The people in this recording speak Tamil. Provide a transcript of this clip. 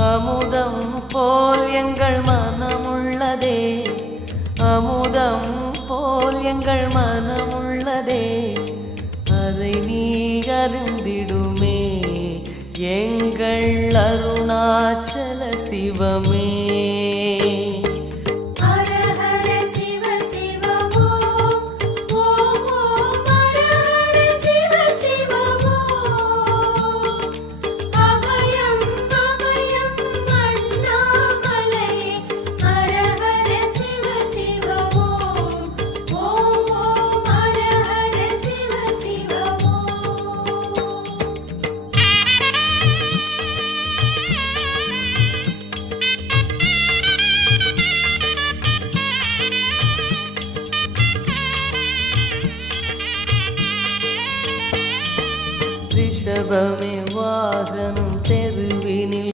அமுதம் போல் எங்கள் மனமுள்ளதே, அமுதம் போல் எங்கள் மனமுள்ளதே, அதை நீ அருந்திடுமே எங்கள் அருணாச்சல சிவமே. ரிஷபமே வாகனம் தெருவினில்